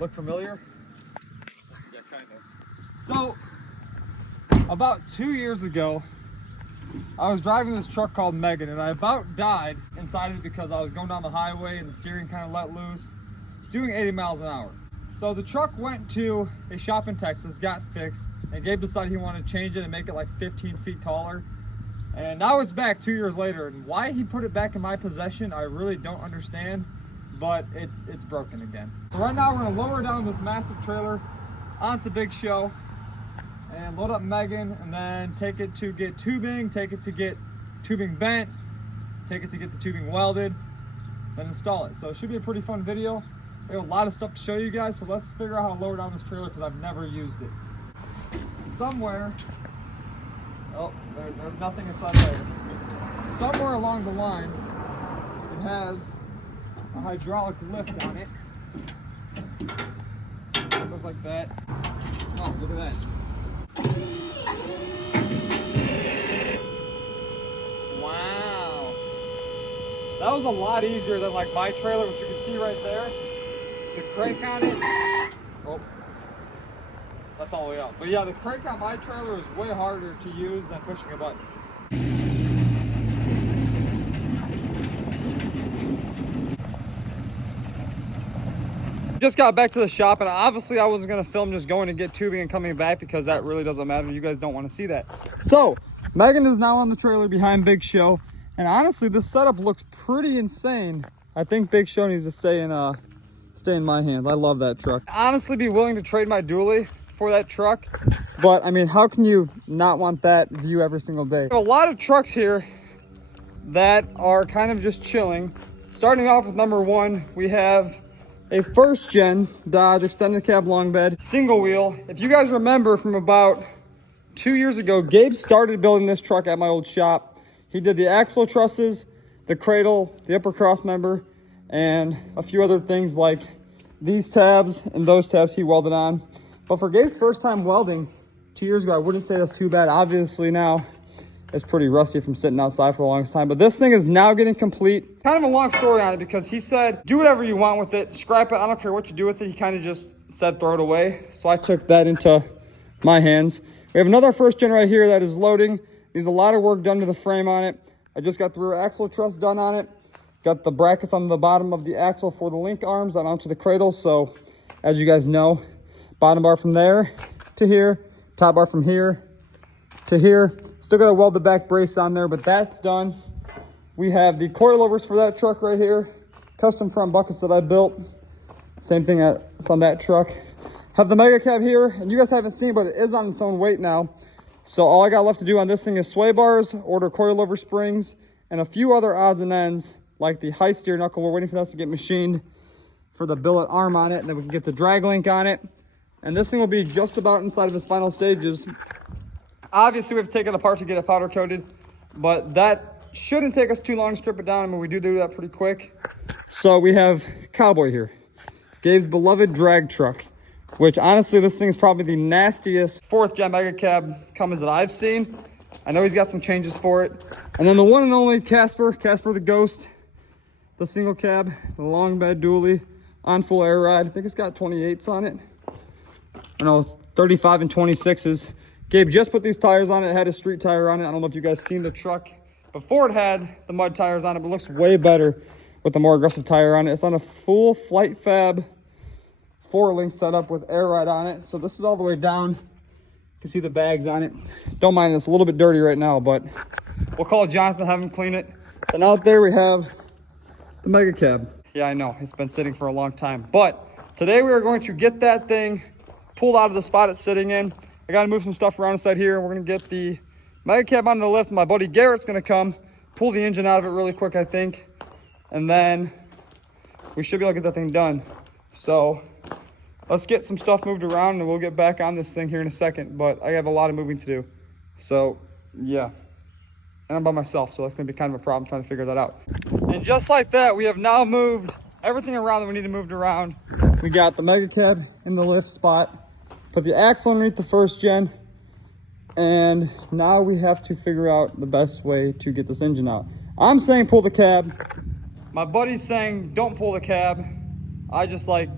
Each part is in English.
Look familiar? Yeah, kind of. So, about 2 years ago, I was driving this truck called Megan, and I about died inside of it because I was going down the highway and the steering kind of let loose, doing 80 miles an hour. So the truck went to a shop in Texas, got fixed, and Gabe decided he wanted to change it and make it like 15 feet taller. And now it's back 2 years later, and why he put it back in my possession, I really don't understand, but it's broken again. So right now we're gonna lower down this massive trailer onto Big Show and load up Megan, and then take it to get tubing, take it to get tubing bent, take it to get the tubing welded, then install it. So it should be a pretty fun video. We have a lot of stuff to show you guys, so let's figure out how to lower down this trailer because I've never used it. Somewhere, oh, there's nothing inside there. Somewhere along the line, it has a hydraulic lift on it. It goes like that. Oh, look at that. Wow. That was a lot easier than like my trailer, which you can see right there. The crank on it, oh, that's all the way up. But yeah, the crank on my trailer is way harder to use than pushing a button. Just got back to the shop, and obviously I wasn't gonna film just going to get tubing and coming back because that really doesn't matter. You guys don't want to see that. So Megan is now on the trailer behind Big Show, and honestly this setup looks pretty insane. I think Big Show needs to stay in my hands. I love that truck. I'd honestly be willing to trade my dually for that truck, but I mean, how can you not want that view every single day? A lot of trucks here that are kind of just chilling. Starting off with number one, we have a first gen Dodge extended cab long bed single wheel. If you guys remember from about 2 years ago, Gabe started building this truck at my old shop. He did the axle trusses, the cradle, the upper cross member, and a few other things like these tabs and those tabs he welded on. But for Gabe's first time welding 2 years ago, I wouldn't say that's too bad. Obviously now it's pretty rusty from sitting outside for the longest time, but this thing is now getting complete. Kind of a long story on it because he said, do whatever you want with it, scrap it, I don't care what you do with it. He kind of just said throw it away. So I took that into my hands. We have another first gen right here that is loading. Needs a lot of work done to the frame on it. I just got the rear axle truss done on it. Got the brackets on the bottom of the axle for the link arms and onto the cradle. So as you guys know, bottom bar from there to here, top bar from here to here. Still got to weld the back brace on there, but that's done. We have the coilovers for that truck right here. Custom front buckets that I built. Same thing that's on that truck. Have the mega cab here, and you guys haven't seen, but it is on its own weight now. So all I got left to do on this thing is sway bars, order coilover springs, and a few other odds and ends, like the high steer knuckle. We're waiting for that to get machined for the billet arm on it, and then we can get the drag link on it. And this thing will be just about inside of its final stages. Obviously, we have to take it apart to get it powder coated, but that shouldn't take us too long to strip it down. I mean, we do that pretty quick. So we have Cowboy here, Gabe's beloved drag truck, which honestly, this thing is probably the nastiest 4th gen mega cab Cummins that I've seen. I know he's got some changes for it. And then the one and only Casper the Ghost, the single cab, the long bed dually on full air ride. I think it's got 28s on it. I know 35 and 26s. Gabe just put these tires on it. It had a street tire on it. I don't know if you guys seen the truck before it had the mud tires on it, but it looks way better with the more aggressive tire on it. It's on a full Flight Fab 4-link setup with air ride on it. So this is all the way down. You can see the bags on it. Don't mind, it's a little bit dirty right now, but we'll call Jonathan, have him clean it. And out there we have the mega cab. Yeah, I know, it's been sitting for a long time, but today we are going to get that thing pulled out of the spot it's sitting in. I got to move some stuff around inside here. We're going to get the mega cab onto the lift. My buddy Garrett's going to come pull the engine out of it really quick, I think. And then we should be able to get that thing done. So let's get some stuff moved around and we'll get back on this thing here in a second. But I have a lot of moving to do. So yeah. And I'm by myself, so that's going to be kind of a problem trying to figure that out. And just like that, we have now moved everything around that we need to move around. We got the mega cab in the lift spot. Put the axle underneath the first gen, and now we have to figure out the best way to get this engine out. I'm saying pull the cab. My buddy's saying don't pull the cab. I just like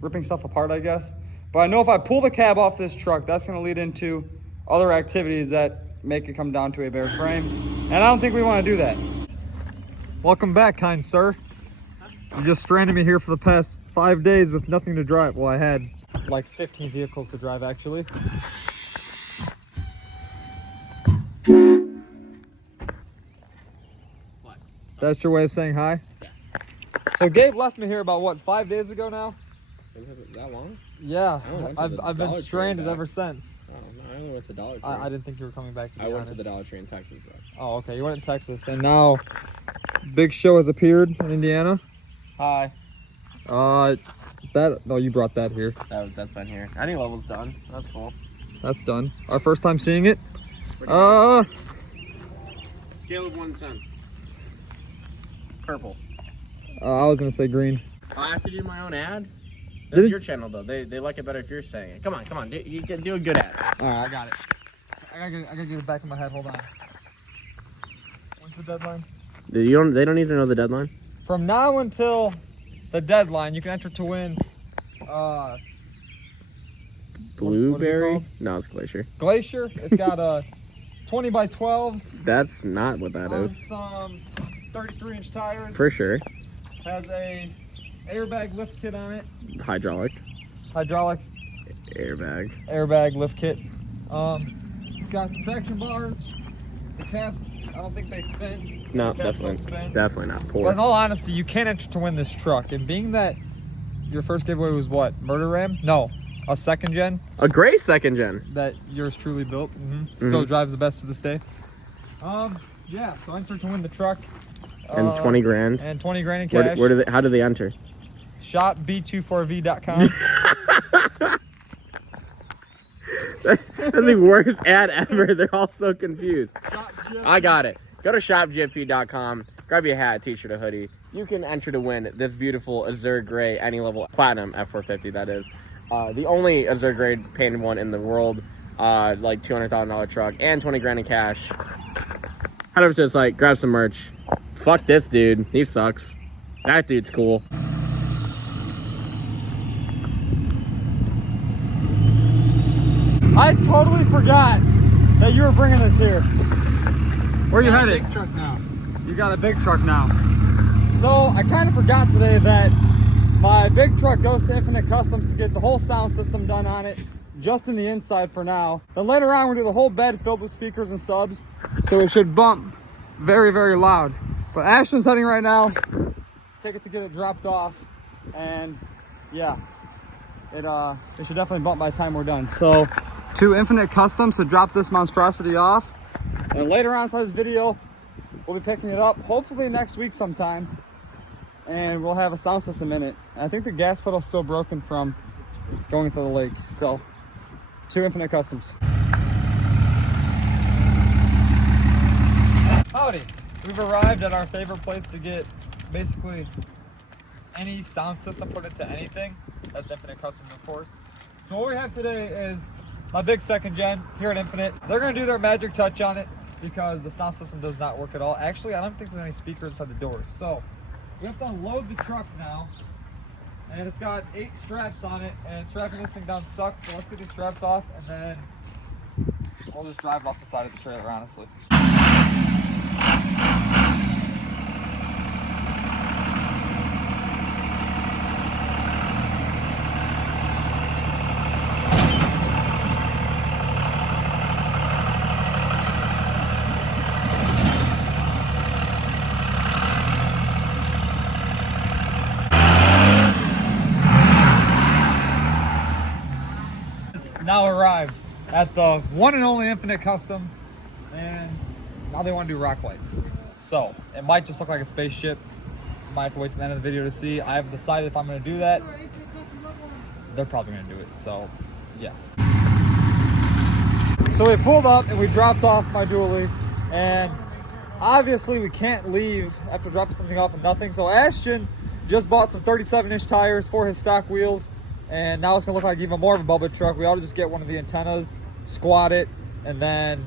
ripping stuff apart, I guess. But I know if I pull the cab off this truck, that's gonna lead into other activities that make it come down to a bare frame. And I don't think we wanna do that. Welcome back, kind sir. You just stranded me here for the past 5 days with nothing to drive. Well, I had like 15 vehicles to drive, actually. That's your way of saying hi? Yeah. So Gabe left me here about, what, 5 days ago now? Is it that long? Yeah, I've been stranded ever since. Oh, no, I only went to Dollar Tree. I didn't think you were coming back, to be I went honest. to the Dollar Tree in Texas, though. Oh, okay, you went in Texas, and now Big Show has appeared in Indiana. Hi. No, you brought that here. That's been here. Any level's done. That's cool. That's done. Our first time seeing it. Scale of 1 to 10. Purple. I was gonna say green. I have to do my own ad? This is your channel, though. They like it better if you're saying it. Come on. You can do a good ad. All right, I got it. I gotta get it back in my head. Hold on. When's the deadline? They don't need to know the deadline? From now until the deadline, you can enter to win. Blueberry? What is it called? No, it's Glacier. Glacier. It's got 20 by 12s. That's not what that is. Some 33-inch tires. For sure. Has a airbag lift kit on it. Hydraulic airbag lift kit. It's got some traction bars. The caps, I don't think they spin. No, the caps don't spin. definitely not. Poor. But in all honesty, you can enter to win this truck. And being that your first giveaway was what? Murder Ram? No, a second gen. A gray second gen. That yours truly built. Still drives the best to this day. Yeah, so enter to win the truck. And 20 grand. And 20 grand in cash. How do they enter? Shopb24v.com. That's the worst ad ever. They're all so confused. I got it. Go to shopgfp.com. Grab you a hat, t-shirt, a hoodie. You can enter to win this beautiful Azure Gray any level platinum F450. That is the only Azure Gray painted one in the world. Like $200,000 truck and 20 grand in cash. Head over to the site, grab some merch. Fuck this dude. He sucks. That dude's cool. I totally forgot that you were bringing this here. Where are you headed? Big truck now. You got a big truck now. So I kind of forgot today that my big truck goes to Infinite Customs to get the whole sound system done on it, just in the inside for now. Then later on, we'll do the whole bed filled with speakers and subs, so it should bump very, very loud. But Ashton's heading right now. Let's take it to get it dropped off, and yeah, it should definitely bump by the time we're done. So to Infinite Customs to drop this monstrosity off, and later on inside this video, we'll be picking it up hopefully next week sometime, and we'll have a sound system in it. And I think the gas pedal's still broken from going into the lake. So to Infinite Customs. Howdy. We've arrived at our favorite place to get basically any sound system put into anything. That's Infinite Customs, of course. So what we have today is my big second gen here at Infinite. They're gonna do their magic touch on it because the sound system does not work at all. Actually, I don't think there's any speakers inside the doors. So we have to unload the truck now, and it's got 8 straps on it, and strapping this thing down sucks. So let's get these straps off, and then we'll just drive it off the side of the trailer, honestly. Now arrived at the one and only Infinite Customs, and now they want to do Rocklights. So it might just look like a spaceship. Might have to wait till the end of the video to see. I haven't decided if I'm going to do that. They're probably going to do it, so yeah. So we pulled up and we dropped off my dually, and obviously we can't leave after dropping something off with nothing. So Ashton just bought some 37-inch tires for his stock wheels, and now it's gonna look like even more of a Bubba truck. We ought to just get one of the antennas, squat it, and then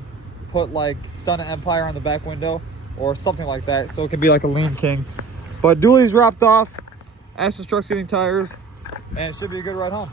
put like Stun Empire on the back window or something like that, so it can be like a Lean King. But dually's dropped off. Ashton's truck's getting tires. and it should be a good ride home.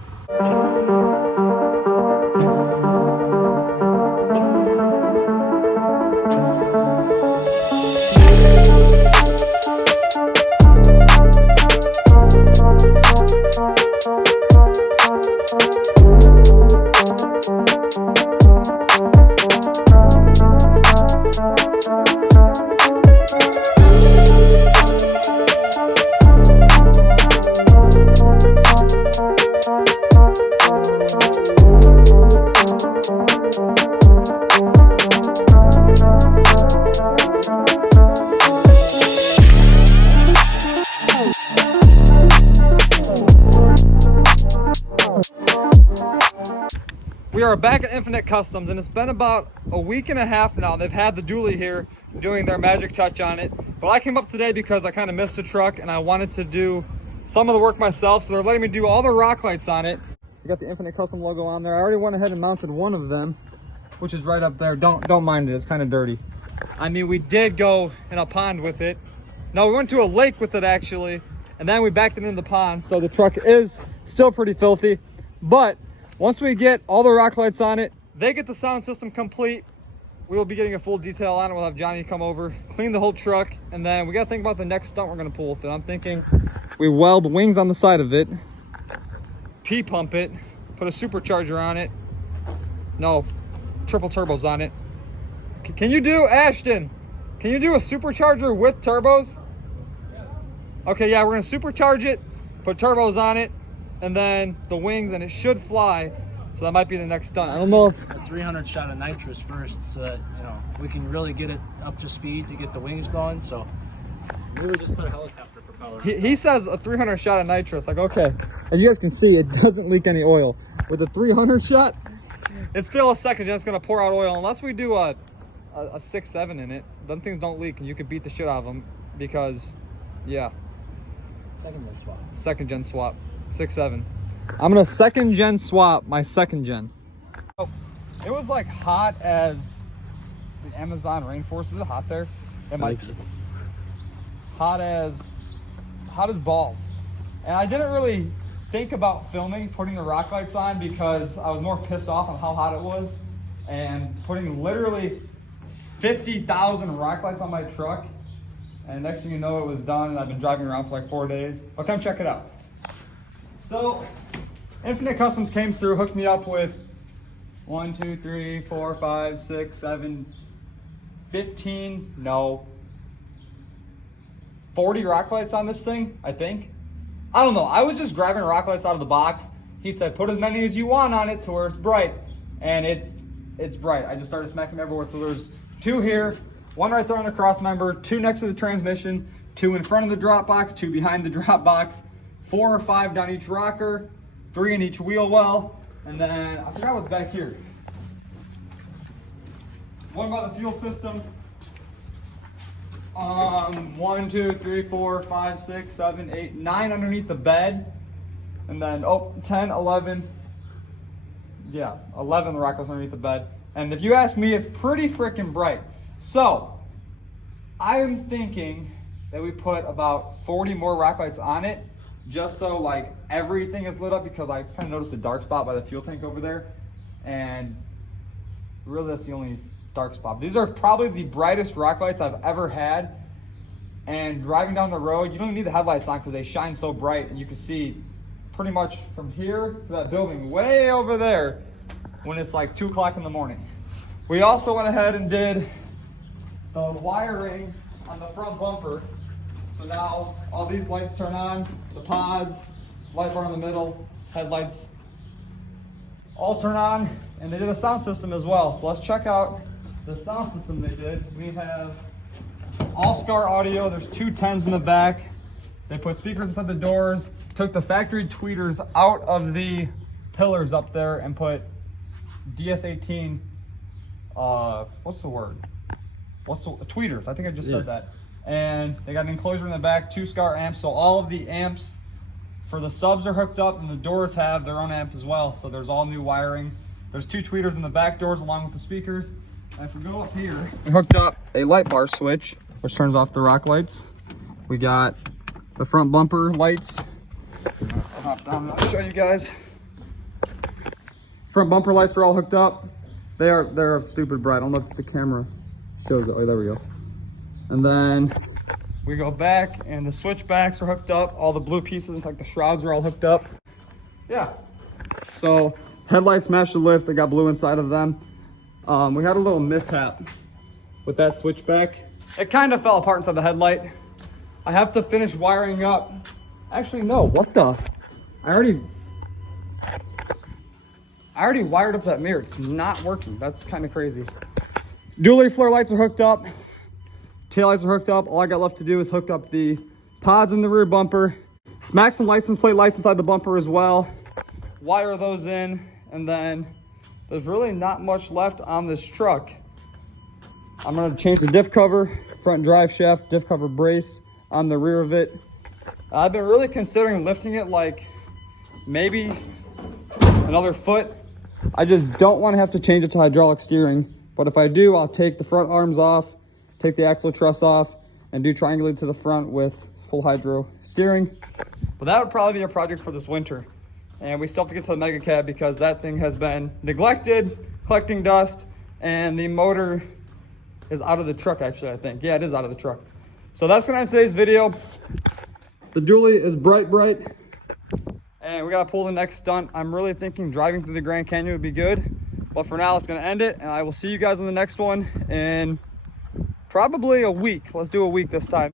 We are back at Infinite Customs, and it's been about a week and a half now. They've had the dually here doing their magic touch on it, but I came up today because I kind of missed the truck and I wanted to do some of the work myself, so they're letting me do all the rock lights on it. You got the Infinite Custom logo on there. I already went ahead and mounted one of them, which is right up there. Don't mind it, it's kind of dirty. I mean, we did go in a pond with it. No, we went to a lake with it actually, and then we backed it in the pond, so the truck is still pretty filthy. But once we get all the rock lights on it, they get the sound system complete, we will be getting a full detail on it. We'll have Johnny come over, clean the whole truck, and then we got to think about the next stunt we're going to pull with it. I'm thinking we weld wings on the side of it, P-pump it, put a supercharger on it. No, triple turbos on it. Can you do, Ashton, can you do a supercharger with turbos? Okay, yeah, we're going to supercharge it, put turbos on it, and then the wings, and it should fly. So that might be the next stunt. I don't know if a 300 shot of nitrous first, so that we can really get it up to speed to get the wings going. So really just put a helicopter propeller. He says a 300 shot of nitrous. Like, okay, as you guys can see, it doesn't leak any oil. With a 300 shot, it's still a second gen. It's gonna pour out oil unless we do a 6.7 in it. Them things don't leak, and you can beat the shit out of them because, yeah. Second gen swap. Second gen swap. 6.7. I'm gonna second gen swap my second gen. Oh, it was like hot as the Amazon rainforest. Is it hot there? It might be. Hot as balls. And I didn't really think about filming putting the rock lights on because I was more pissed off on how hot it was, and putting literally 50,000 rock lights on my truck. And next thing you know, it was done, and I've been driving around for like 4 days. But come check it out. So, Infinite Customs came through, hooked me up with 1, 2, 3, 4, 5, 6, 7, 15, no, 40 rock lights on this thing, I think. I don't know. I was just grabbing rock lights out of the box. He said, put as many as you want on it to where it's bright. And it's bright. I just started smacking them everywhere. So there's 2 here, 1 right there on the cross member, 2 next to the transmission, 2 in front of the drop box, 2 behind the drop box, 4 or 5 down each rocker, 3 in each wheel well, and then I forgot what's back here. 1 by the fuel system. 1, 2, 3, 4, 5, 6, 7, 8, 9 underneath the bed, and then 10, 11. Yeah, 11 the rockets underneath the bed. And if you ask me, it's pretty freaking bright. So I'm thinking that we put about 40 more rock lights on it, just so like everything is lit up, because I kind of noticed a dark spot by the fuel tank over there, and really that's the only dark spot. These are probably the brightest rock lights I've ever had, and driving down the road, you don't even need the headlights on because they shine so bright, and you can see pretty much from here to that building way over there when it's like 2 o'clock in the morning. We also went ahead and did the wiring on the front bumper. So now all these lights turn on, the pods, light bar in the middle, headlights, all turn on, and they did a sound system as well. So let's check out the sound system they did. We have all-scar audio. There's 2 10s in the back. They put speakers inside the doors, took the factory tweeters out of the pillars up there and put DS18, what's the word? Tweeters, I think I just said that. And they got an enclosure in the back, 2 SCAR amps, so all of the amps for the subs are hooked up, and the doors have their own amp as well, so there's all new wiring. There's 2 tweeters in the back doors along with the speakers. And if we go up here, we hooked up a light bar switch, which turns off the rock lights. We got the front bumper lights, I'll hop down and I'll show you guys. Front bumper lights are all hooked up. They're stupid bright. I don't know if the camera shows it. Oh, there we go. And then we go back and the switchbacks are hooked up. All the blue pieces, like the shrouds, are all hooked up. Yeah. So headlights match the lift. They got blue inside of them. We had a little mishap with that switchback. It kind of fell apart inside the headlight. I have to finish wiring up. Actually, no, what the? I already wired up that mirror. It's not working. That's kind of crazy. Dually flare lights are hooked up. Tail lights are hooked up. All I got left to do is hook up the pods in the rear bumper. Smack some license plate lights inside the bumper as well. Wire those in, and then there's really not much left on this truck. I'm gonna change the diff cover, front drive shaft, diff cover brace on the rear of it. I've been really considering lifting it like maybe another foot. I just don't want to have to change it to hydraulic steering. But if I do, I'll take the front arms off, take the axle truss off, and do triangulate to the front with full hydro steering. But that would probably be a project for this winter. And we still have to get to the Mega Cab because that thing has been neglected, collecting dust, and the motor is out of the truck, actually, I think. Yeah, it is out of the truck. So that's gonna end today's video. The dually is bright, and we gotta pull the next stunt. I'm really thinking driving through the Grand Canyon would be good, but for now, it's gonna end it, and I will see you guys on the next one in probably a week. Let's do a week this time.